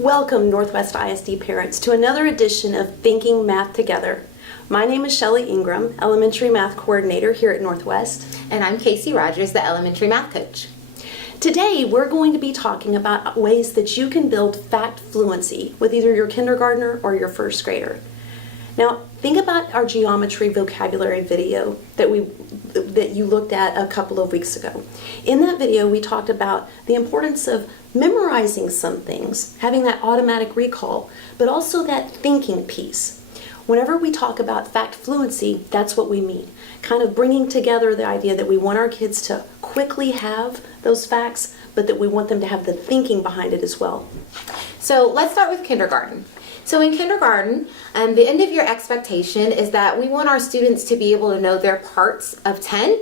Welcome, Northwest ISD parents, to another edition of Thinking Math Together. My name is Shelley Ingram, Elementary Math Coordinator here at Northwest. And I'm Casey Rogers, the Elementary Math Coach. Today, we're going to be talking about ways that you can build fact fluency with either your kindergartner or your first grader. Now, think about our geometry vocabulary video that you looked at a couple of weeks ago. In that video, we talked about the importance of memorizing some things, having that automatic recall, but also that thinking piece. Whenever we talk about fact fluency, that's what we mean. Kind of bringing together the idea that we want our kids to quickly have those facts, but that we want them to have the thinking behind it as well. So let's start with kindergarten. So in kindergarten, the end of year expectation is that we want our students to be able to know their parts of 10,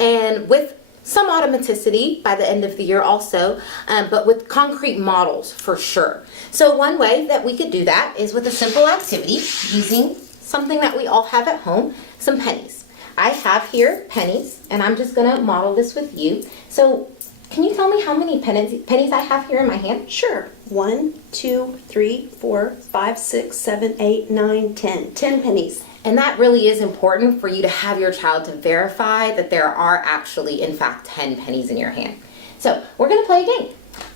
and with some automaticity by the end of the year also, but with concrete models for sure. So one way that we could do that is with a simple activity using something that we all have at home, some pennies. I have here pennies, and I'm just gonna model this with you. So can you tell me how many pennies I have here in my hand? Sure. 1, 2, 3, 4, 5, 6, 7, 8, 9, 10. 10 pennies. And that really is important for you to have your child to verify that there are actually, in fact, 10 pennies in your hand. So we're going to play a game.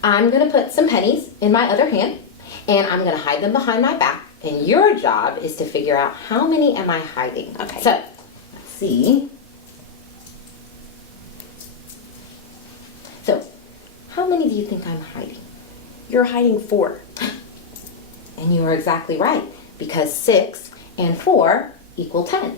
I'm going to put some pennies in my other hand, and I'm going to hide them behind my back. And your job is to figure out how many am I hiding. Okay. So let's see. So how many do you think I'm hiding? You're hiding 4. And you are exactly right, because 6 and 4 equal 10.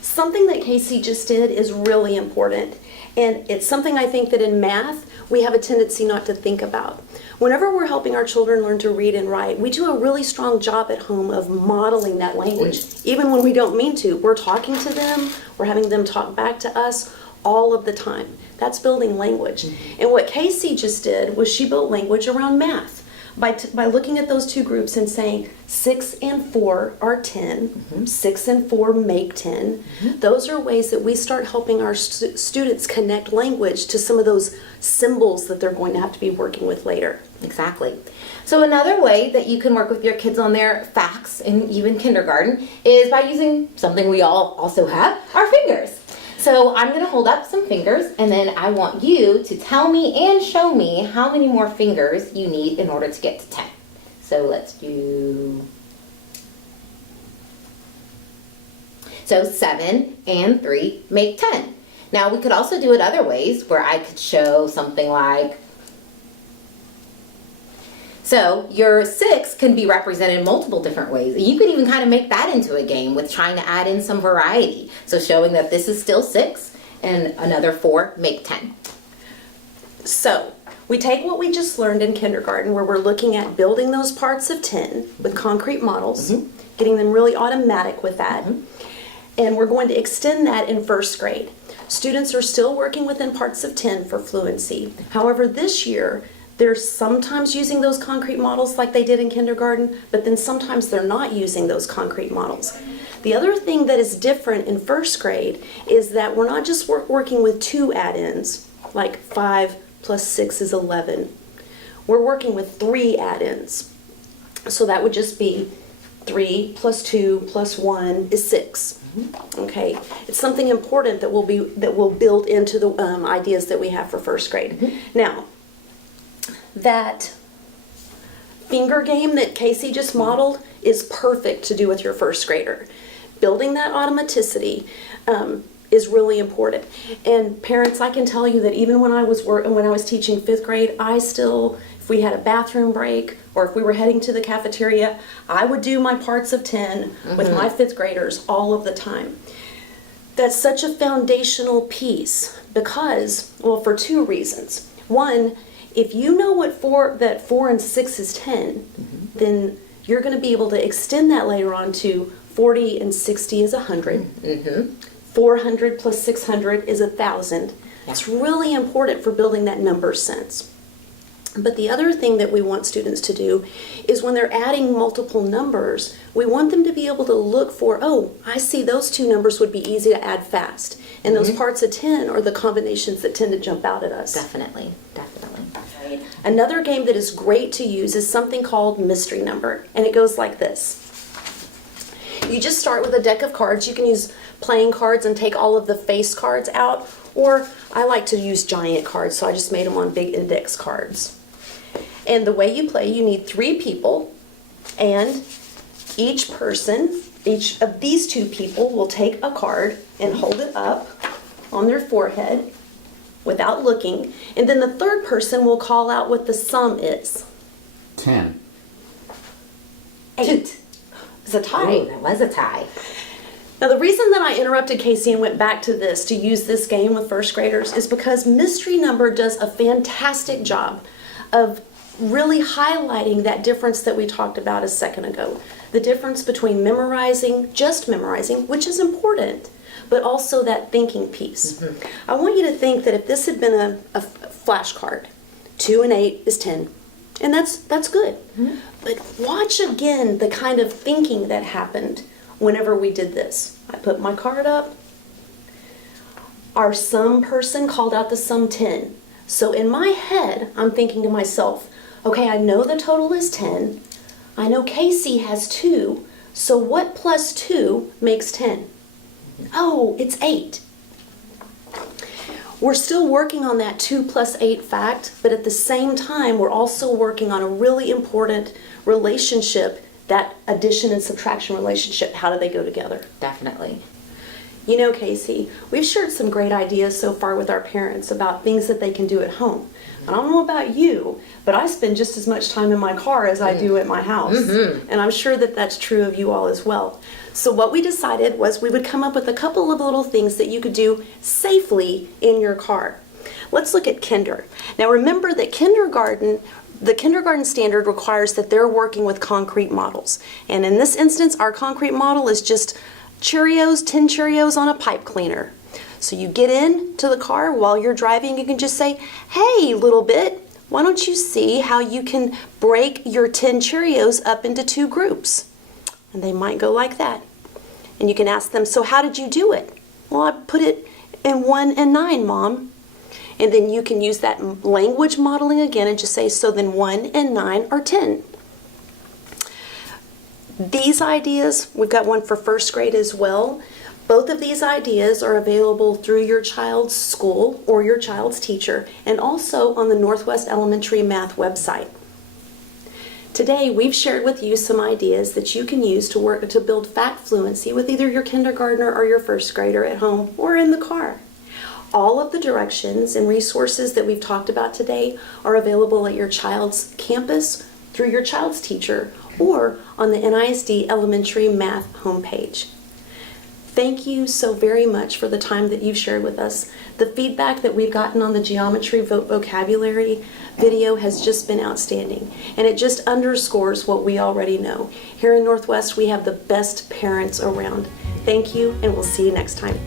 Something that Casey just did is really important, and it's something I think that in math we have a tendency not to think about. Whenever we're helping our children learn to read and write, we do a really strong job at home of modeling that language. Even when we don't mean to, we're talking to them, we're having them talk back to us all of the time. That's building language. And what Casey just did was she built language around math. By looking at those two groups and saying 6 and 4 are 10, 6 and 4 make 10, those are ways that we start helping our students connect language to some of those symbols that they're going to have to be working with later. Exactly. So another way that you can work with your kids on their facts in even kindergarten is by using something we all also have, our fingers. So I'm going to hold up some fingers, and then I want you to tell me and show me how many more fingers you need in order to get to 10. So let's do... So 7 and 3 make 10. Now we could also do it other ways where I could show something like... So your 6 can be represented in multiple different ways. And you could even kind of make that into a game with trying to add in some variety. So showing that this is still 6 and another 4 make 10. So we take what we just learned in kindergarten where we're looking at building those parts of 10 with concrete models, getting them really automatic with that. And we're going to extend that in first grade. Students are still working within parts of 10 for fluency. However, this year, they're sometimes using those concrete models like they did in kindergarten, but then sometimes they're not using those concrete models. The other thing that is different in first grade is that we're not just working with 2 add-ins, like 5 plus 6 is 11. We're working with 3 add-ins. So that would just be 3 plus 2 plus 1 is 6. Okay, it's something important that will build into the ideas that we have for first grade. Now, that finger game that Casey just modeled is perfect to do with your first grader. Building that automaticity is really important. And parents, I can tell you that even when I was teaching 5th grade, I still, if we had a bathroom break or if we were heading to the cafeteria, I would do my parts of 10 with my 5th graders all of the time. That's such a foundational piece because, well, for 2 reasons. One, if you know that 4 and 6 is 10, then you're going to be able to extend that later on to 40 and 60 is 100. 400 plus 600 is 1,000. It's really important for building that number sense. But the other thing that we want students to do is when they're adding multiple numbers, we want them to be able to look for, oh, I see those 2 numbers would be easy to add fast. And those parts of 10 are the combinations that tend to jump out at us. Definitely, definitely. Another game that is great to use is something called Mystery Number, and it goes like this. You just start with a deck of cards. You can use playing cards and take all of the face cards out, or I like to use giant cards, so I just made them on big index cards. And the way you play, you need 3 people, and each of these 2 people will take a card and hold it up on their forehead without looking, and then the third person will call out what the sum is. 10. 8. It's a tie. Ooh, that was a tie. Now, the reason that I interrupted Casey and went back to this to use this game with first graders is because Mystery Number does a fantastic job of really highlighting that difference that we talked about a second ago. The difference between just memorizing, which is important, but also that thinking piece. I want you to think that if this had been a flashcard, 2 and 8 is 10, and that's good. But watch again the kind of thinking that happened whenever we did this. I put my card up. Our sum person called out the sum 10. So in my head, I'm thinking to myself, okay, I know the total is 10. I know Casey has 2. So what plus 2 makes 10? Oh, it's 8. We're still working on that 2 plus 8 fact, but at the same time, we're also working on a really important relationship, that addition and subtraction relationship. How do they go together? Definitely. You know, Casey, we've shared some great ideas so far with our parents about things that they can do at home. I don't know about you, but I spend just as much time in my car as I do at my house. And I'm sure that that's true of you all as well. So what we decided was we would come up with a couple of little things that you could do safely in your car. Let's look at kinder. Now remember that the kindergarten standard requires that they're working with concrete models. And in this instance, our concrete model is just Cheerios, 10 Cheerios on a pipe cleaner. So you get into the car while you're driving, you can just say, hey, little bit, why don't you see how you can break your 10 Cheerios up into 2 groups? And they might go like that. And you can ask them, so how did you do it? Well, I put it in 1 and 9, Mom. And then you can use that language modeling again and just say, so then 1 and 9 are 10. These ideas, we've got one for first grade as well. Both of these ideas are available through your child's school or your child's teacher, and also on the Northwest Elementary Math website. Today, we've shared with you some ideas that you can use to build fact fluency with either your kindergartner or your first grader at home or in the car. All of the directions and resources that we've talked about today are available at your child's campus, through your child's teacher, or on the NISD Elementary Math homepage. Thank you so very much for the time that you've shared with us. The feedback that we've gotten on the geometry vocabulary video has just been outstanding, and it just underscores what we already know. Here in Northwest, we have the best parents around. Thank you, and we'll see you next time.